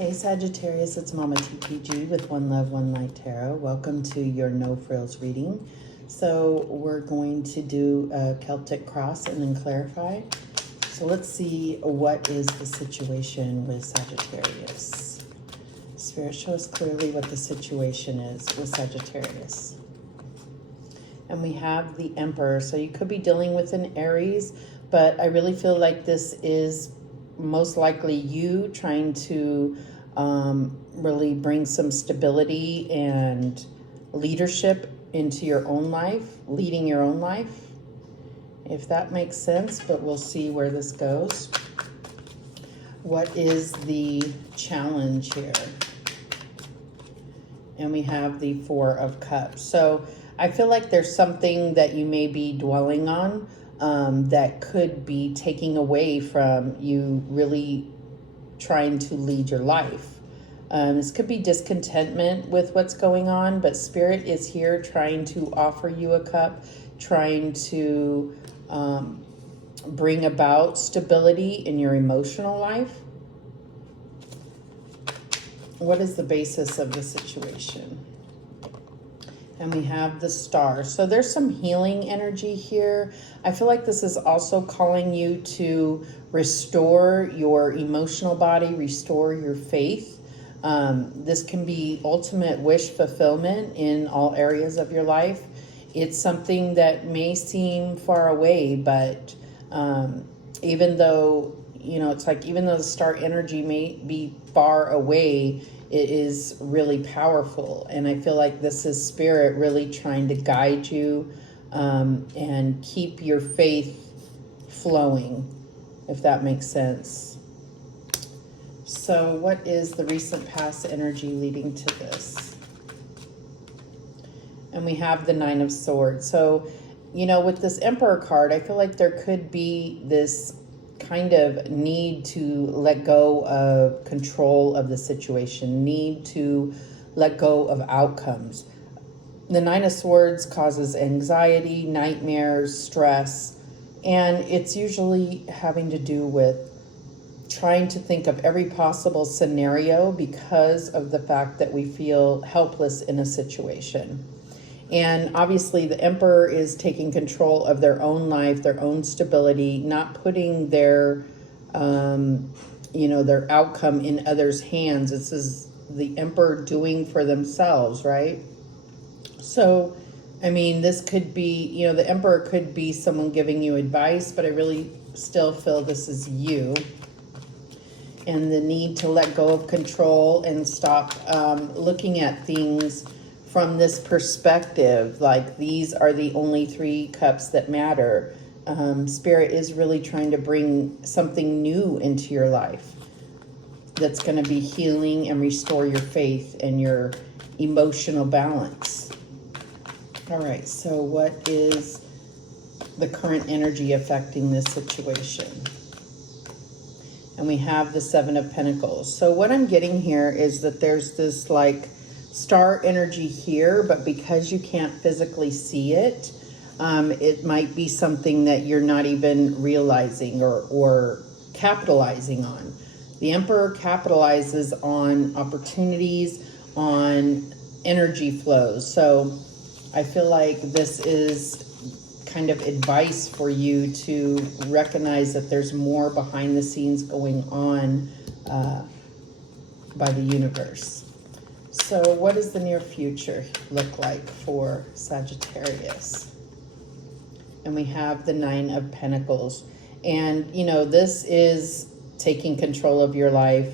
Hey Sagittarius, it's Mama TPG with One Love, One Light Tarot. Welcome to your No Frills reading. So we're going to do a Celtic Cross and then clarify. So let's see, what is the situation with Sagittarius? Spirit, show us clearly what the situation is with Sagittarius. And we have the Emperor. So you could be dealing with an Aries, but I really feel like this is most likely you trying to really bring some stability and leadership into your own life, leading your own life, if that makes sense, but we'll see where this goes. What is the challenge here? And we have the Four of Cups. So I feel like there's something that you may be dwelling on that could be taking away from you really trying to lead your life. This could be discontentment with what's going on, but Spirit is here trying to offer you a cup, trying to bring about stability in your emotional life. What is the basis of the situation? And we have the Star. So there's some healing energy here. I feel like this is also calling you to restore your emotional body, restore your faith. This can be ultimate wish fulfillment in all areas of your life. It's something that may seem far away, but even though, it's like, even though the Star energy may be far away, it is really powerful. And I feel like this is Spirit really trying to guide you and keep your faith flowing, if that makes sense. So what is the recent past energy leading to this? And we have the Nine of Swords. So, with this Emperor card, I feel like there could be this kind of need to let go of control of the situation, need to let go of outcomes. The Nine of Swords causes anxiety, nightmares, stress, and it's usually having to do with trying to think of every possible scenario because of the fact that we feel helpless in a situation. And obviously the Emperor is taking control of their own life, their own stability, not putting their, their outcome in others' hands. This is the Emperor doing for themselves, right? So, this could be, the Emperor could be someone giving you advice, but I really still feel this is you. And the need to let go of control and stop looking at things from this perspective, like these are the only three cups that matter. Spirit is really trying to bring something new into your life that's going to be healing and restore your faith and your emotional balance. All right, so what is the current energy affecting this situation? And we have the Seven of Pentacles. So what I'm getting here is that there's this like Star energy here, but because you can't physically see it, it might be something that you're not even realizing or capitalizing on. The Emperor capitalizes on opportunities, on energy flows. So I feel like this is kind of advice for you to recognize that there's more behind the scenes going on by the universe. So what does the near future look like for Sagittarius? And we have the Nine of Pentacles. And, this is taking control of your life,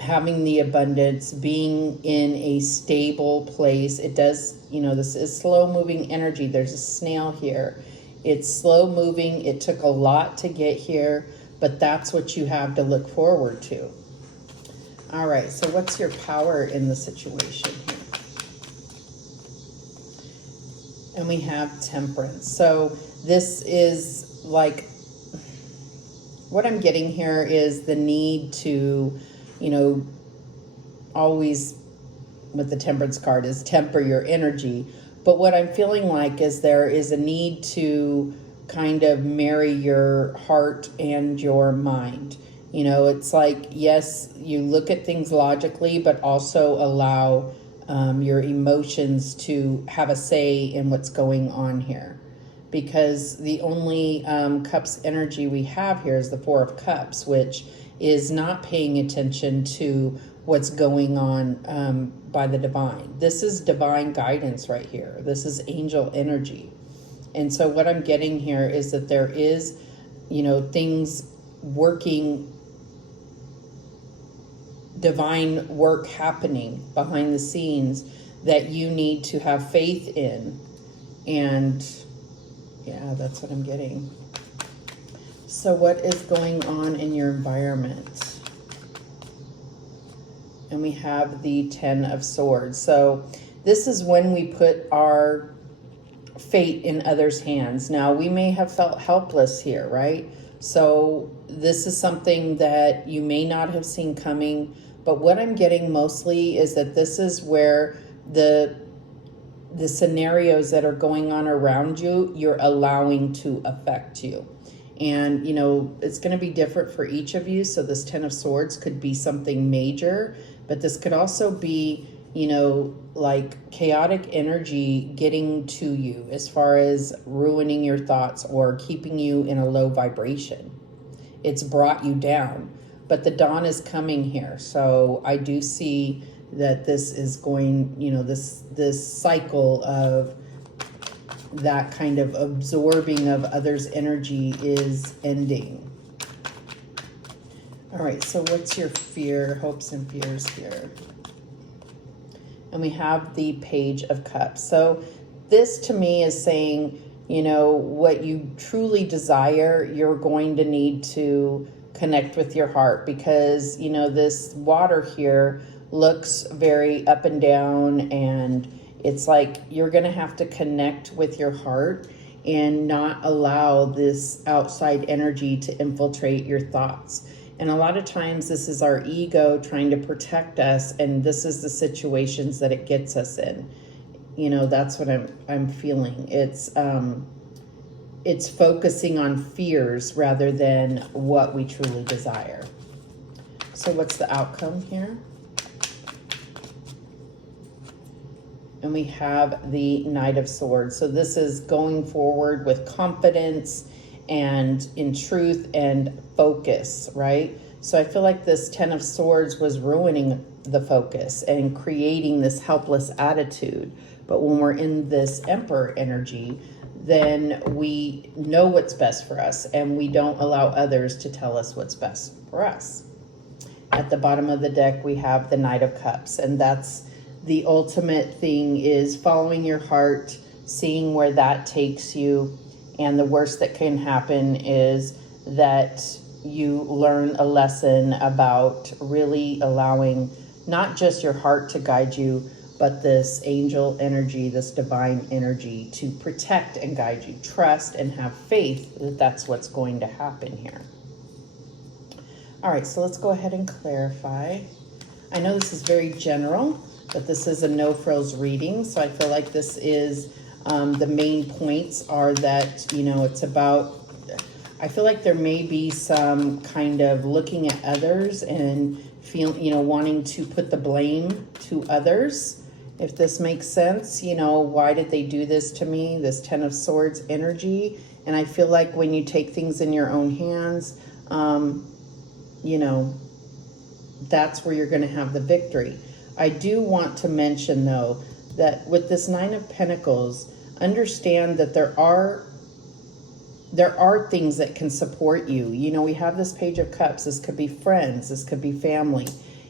having the abundance, being in a stable place. It does, this is slow moving energy. There's a snail here. It's slow moving. It took a lot to get here, but that's what you have to look forward to. All right, so what's your power in the situation here? And we have Temperance. So this is like, what I'm getting here is the need to, always with the Temperance card is temper your energy. But what I'm feeling like is there is a need to kind of marry your heart and your mind. You know, it's like, yes, you look at things logically, but also allow your emotions to have a say in what's going on here. Because the only cups energy we have here is the Four of Cups, which is not paying attention to what's going on by the divine. This is divine guidance right here. This is angel energy. And so what I'm getting here is that there is, you know, things working, divine work happening behind the scenes that you need to have faith in. And yeah, that's what I'm getting. So what is going on in your environment? And we have the Ten of Swords. So this is when we put our fate in others' hands. Now, we may have felt helpless here, right? So this is something that you may not have seen coming. But what I'm getting mostly is that this is where the scenarios that are going on around you, you're allowing to affect you. And, you know, it's going to be different for each of you. So this Ten of Swords could be something major, but this could also be, you know, like chaotic energy getting to you as far as ruining your thoughts or keeping you in a low vibration. It's brought you down, but the dawn is coming here. So I do see that this is going, you know, this cycle of that kind of absorbing of others' energy is ending. All right, so what's your fear, hopes and fears here? And we have the Page of Cups. So this to me is saying, you know, what you truly desire, you're going to need to connect with your heart, because, you know, this water here looks very up and down, and it's like you're going to have to connect with your heart and not allow this outside energy to infiltrate your thoughts. And a lot of times this is our ego trying to protect us, and this is the situations that it gets us in. You know, that's what I'm feeling. It's focusing on fears rather than what we truly desire. So what's the outcome here? And we have the Knight of Swords. So this is going forward with confidence and in truth and focus, right? So I feel like this Ten of Swords was ruining the focus and creating this helpless attitude. But when we're in this Emperor energy, then we know what's best for us, and we don't allow others to tell us what's best for us. At the bottom of the deck, we have the Knight of Cups, and that's the ultimate thing, is following your heart, seeing where that takes you. And the worst that can happen is that you learn a lesson about really allowing not just your heart to guide you, but this angel energy, this divine energy to protect and guide you. Trust and have faith that that's what's going to happen here. All right, so let's go ahead and clarify. I know this is very general, but this is a no frills reading. So I feel like this is, the main points are that, you know, it's about, I feel like there may be some kind of looking at others and you know, wanting to put the blame to others. If this makes sense, you know, why did they do this to me? This Ten of Swords energy. And I feel like when you take things in your own hands, you know, that's where you're going to have the victory. I do want to mention, though, that with this Nine of Pentacles, understand that there are things that can support you. You know, we have this Page of Cups. This could be friends. This could be family.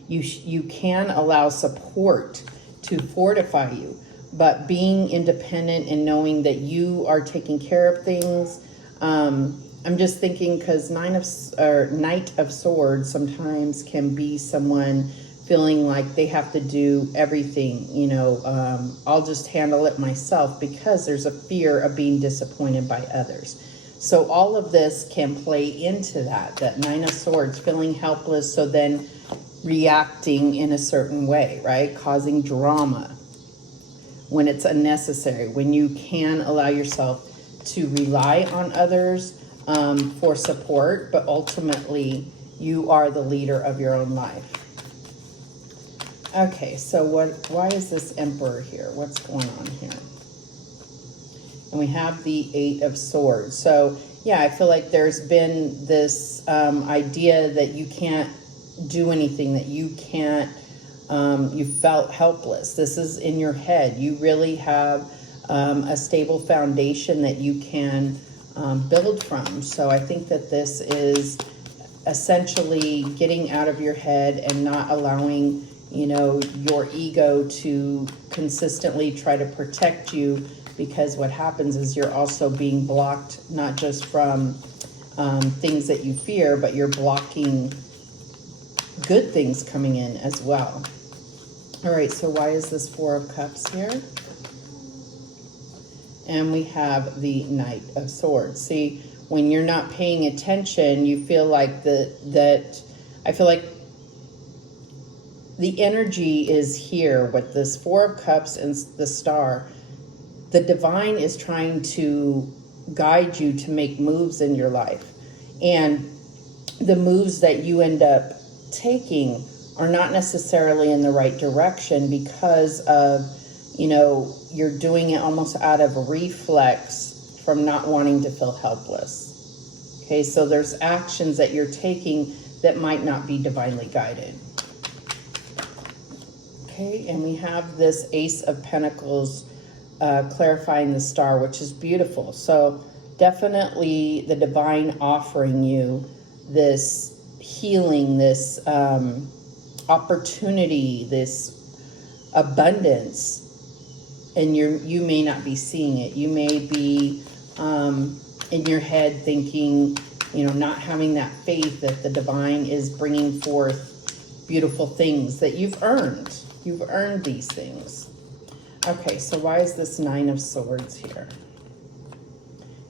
You can allow support to fortify you, but being independent and knowing that you are taking care of things. I'm just thinking, because Knight of Swords sometimes can be someone feeling like they have to do everything, you know, I'll just handle it myself, because there's a fear of being disappointed by others. So all of this can play into that Nine of Swords, feeling helpless, so then reacting in a certain way, right? Causing drama when it's unnecessary, when you can allow yourself to rely on others for support, but ultimately you are the leader of your own life. Okay, so why is this Emperor here? What's going on here? And we have the Eight of Swords. So yeah, I feel like there's been this idea that you can't do anything, that you can't, you felt helpless. This is in your head. You really have a stable foundation that you can build from. So I think that this is essentially getting out of your head and not allowing, you know, your ego to consistently try to protect you, because what happens is you're also being blocked, not just from things that you fear, but you're blocking good things coming in as well. All right, so why is this Four of Cups here? And we have the Knight of Swords. See, when you're not paying attention, you feel like I feel like the energy is here with this Four of Cups and the Star. The divine is trying to guide you to make moves in your life. And the moves that you end up taking are not necessarily in the right direction because of, you know, you're doing it almost out of a reflex from not wanting to feel helpless. Okay, so there's actions that you're taking that might not be divinely guided. Okay, and we have this Ace of Pentacles clarifying the Star, which is beautiful. So definitely the divine offering you this healing, this opportunity, this abundance, and you may not be seeing it. You may be in your head thinking, you know, not having that faith that the divine is bringing forth beautiful things that you've earned. You've earned these things. Okay, so why is this Nine of Swords here?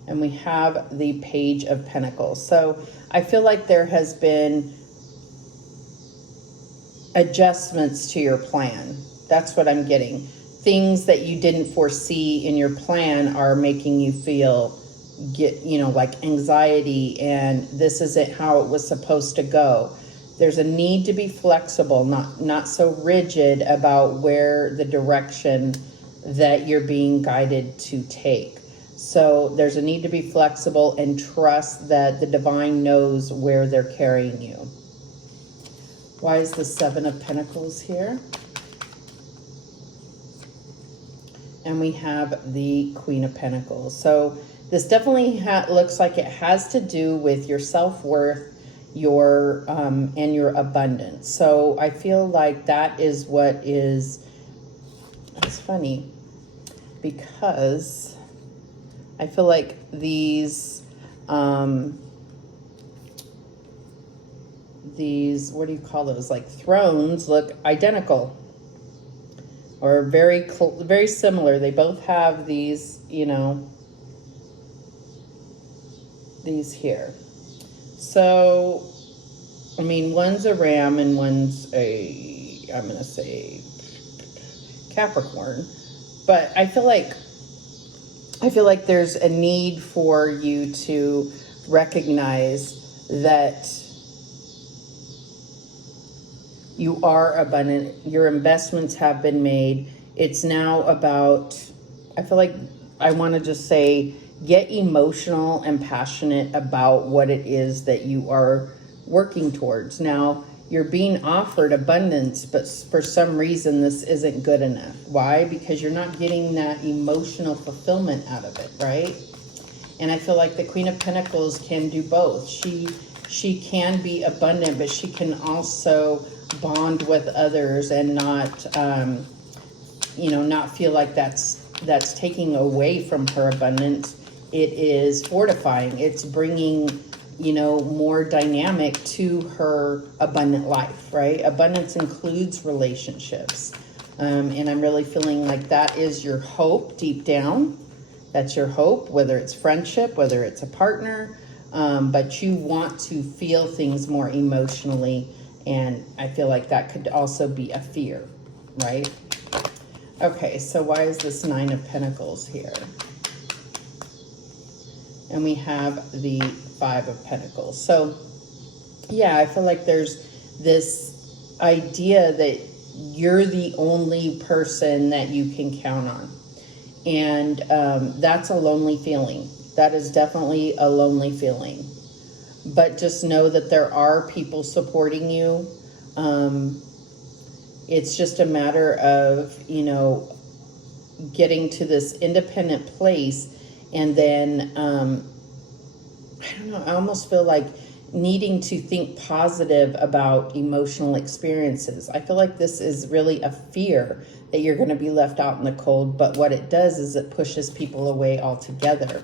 And we have the Page of Pentacles. So I feel like there has been adjustments to your plan. That's what I'm getting. Things that you didn't foresee in your plan are making you feel, like anxiety, and this isn't how it was supposed to go. There's a need to be flexible, not so rigid about where the direction that you're being guided to take. So there's a need to be flexible and trust that the divine knows where they're carrying you. Why is the Seven of Pentacles here? And we have the Queen of Pentacles. So this definitely looks like it has to do with your self-worth, your and your abundance. So I feel like that is what is, it's funny because I feel like these what do you call those, like thrones, look identical or very similar. They both have these, these here. So, I mean, one's a ram and one's I'm going to say Capricorn. But I feel like there's a need for you to recognize that you are abundant. Your investments have been made. It's now about, I feel like I want to just say, get emotional and passionate about what it is that you are working towards. Now, you're being offered abundance, but for some reason this isn't good enough. Why? Because you're not getting that emotional fulfillment out of it, right? And I feel like the Queen of Pentacles can do both. She can be abundant, but she can also bond with others and not not feel like that's taking away from her abundance. It is fortifying. It's bringing, more dynamic to her abundant life, right? Abundance includes relationships. And I'm really feeling like that is your hope deep down. That's your hope, whether it's friendship, whether it's a partner, but you want to feel things more emotionally. And I feel like that could also be a fear, right? Okay, so why is this Nine of Pentacles here? And we have the Five of Pentacles. So Yeah, I feel like there's this idea that you're the only person that you can count on. And that's a lonely feeling. That is definitely a lonely feeling. But just know that there are people supporting you. It's just a matter of, getting to this independent place. And then, I don't know, I almost feel like needing to think positive about emotional experiences. I feel like this is really a fear that you're going to be left out in the cold, but what it does is it pushes people away altogether.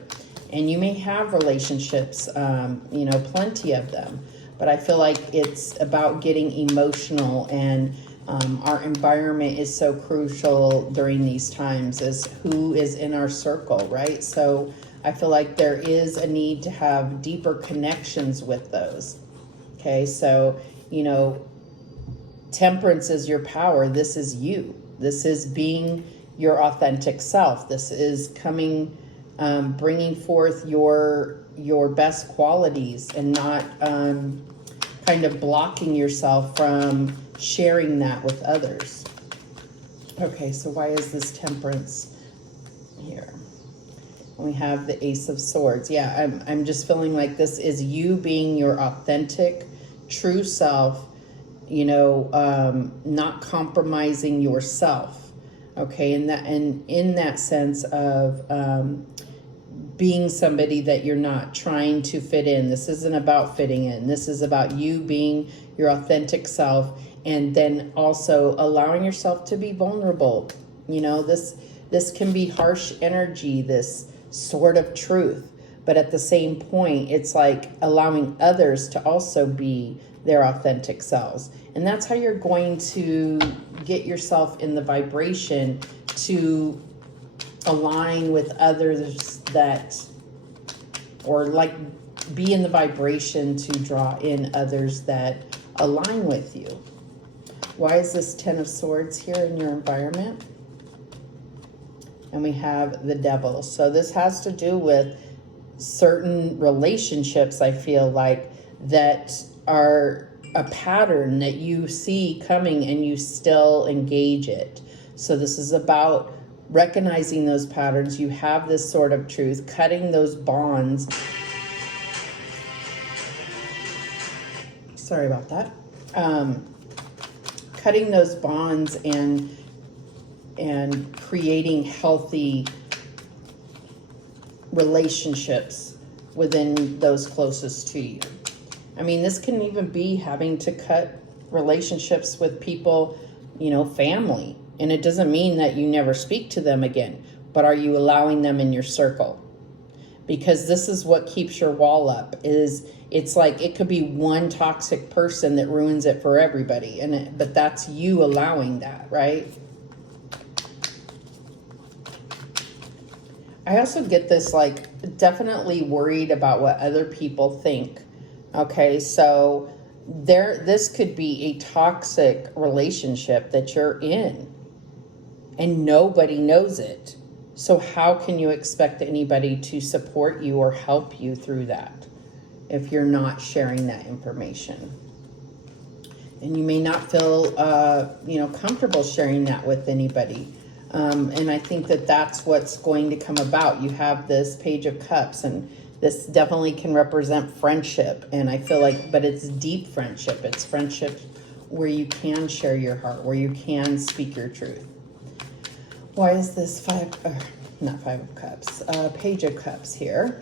And you may have relationships, plenty of them, but I feel like it's about getting emotional, and our environment is so crucial during these times, as who is in our circle, right? So I feel like there is a need to have deeper connections with those. Okay, so, temperance is your power. This is you. This is being your authentic self. This is coming, bringing forth your best qualities, and not kind of blocking yourself from sharing that with others. Okay, so why is this temperance here? We have the Ace of Swords. Yeah, I'm just feeling like this is you being your authentic, true self, not compromising yourself. Okay, and in that sense of being somebody that you're not trying to fit in. This isn't about fitting in. This is about you being your authentic self, and then also allowing yourself to be vulnerable. This can be harsh energy, this sort of truth, but at the same point, it's like allowing others to also be their authentic selves. And that's how you're going to get yourself in the vibration to align with others be in the vibration to draw in others that align with you. Why is this Ten of Swords here in your environment? And we have the Devil. So this has to do with certain relationships, I feel like, that are a pattern that you see coming and you still engage it. So this is about recognizing those patterns. You have this sort of truth, cutting those bonds. Sorry about that. Cutting those bonds and creating healthy relationships within those closest to you. I mean, this can even be having to cut relationships with people, family. And it doesn't mean that you never speak to them again, but are you allowing them in your circle? Because this is what keeps your wall up. It's like it could be one toxic person that ruins it for everybody, but that's you allowing that, right? I also get this, definitely worried about what other people think. Okay, so this could be a toxic relationship that you're in, and nobody knows it. So how can you expect anybody to support you or help you through that if you're not sharing that information? And you may not feel, comfortable sharing that with anybody. And I think that that's what's going to come about. You have this Page of Cups, and this definitely can represent friendship. And I feel like, but it's deep friendship. It's friendship where you can share your heart, where you can speak your truth. Why is this not Five of Cups, Page of Cups here?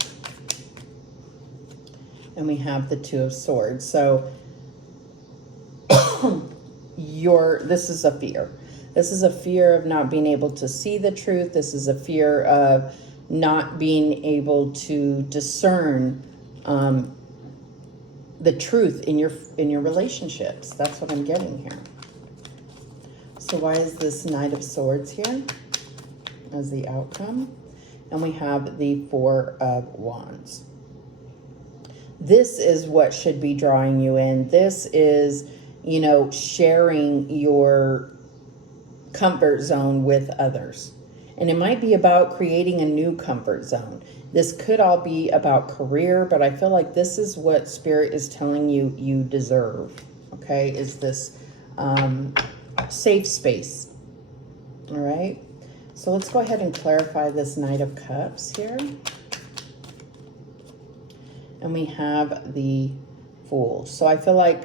And we have the Two of Swords. So this is a fear. This is a fear of not being able to see the truth. This is a fear of not being able to discern the truth in your relationships. That's what I'm getting here. So why is this Knight of Swords here as the outcome? And we have the Four of Wands. This is what should be drawing you in. This is, sharing your comfort zone with others. And it might be about creating a new comfort zone. This could all be about career, but I feel like this is what Spirit is telling you you deserve, okay, is this safe space. All right, so let's go ahead and clarify this Knight of Cups here. And we have the Fool. So I feel like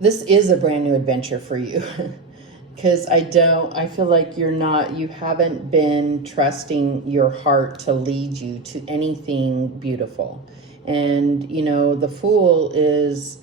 this is a brand new adventure for you. Because I feel like you haven't been trusting your heart to lead you to anything beautiful. And, you know, the Fool is,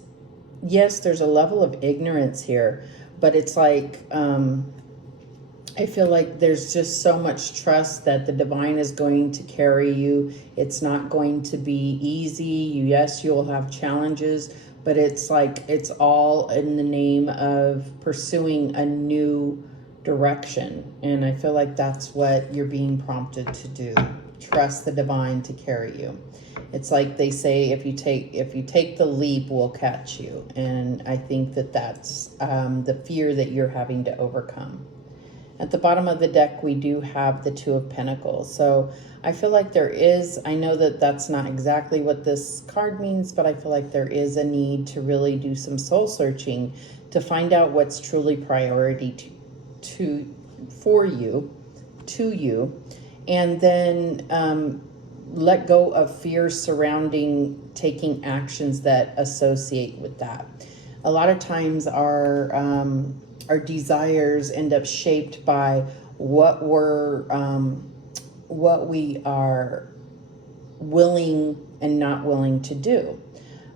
yes, there's a level of ignorance here, but it's like, I feel like there's just so much trust that the divine is going to carry you. It's not going to be easy. Yes, you'll have challenges, but it's like it's all in the name of pursuing a new direction. And I feel like that's what you're being prompted to do. Trust the divine to carry you. It's like they say, if you take the leap, we'll catch you. And I think that that's the fear that you're having to overcome. At the bottom of the deck, we do have the Two of Pentacles. So I feel like I know that that's not exactly what this card means, but I feel like there is a need to really do some soul searching to find out what's truly priority for you, and then let go of fears surrounding taking actions that associate with that. A lot of times our desires end up shaped by what we are willing and not willing to do.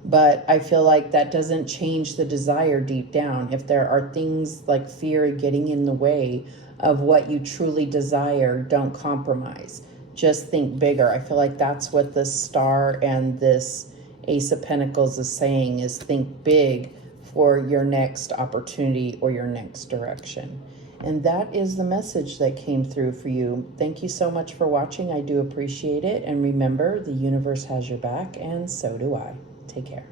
But I feel like that doesn't change the desire deep down. If there are things like fear getting in the way of what you truly desire, don't compromise. Just think bigger. I feel like that's what the Star and this Ace of Pentacles is saying, is think big for your next opportunity or your next direction. And that is the message that came through for you. Thank you so much for watching. I do appreciate it. And remember, the universe has your back, and so do I. Take care.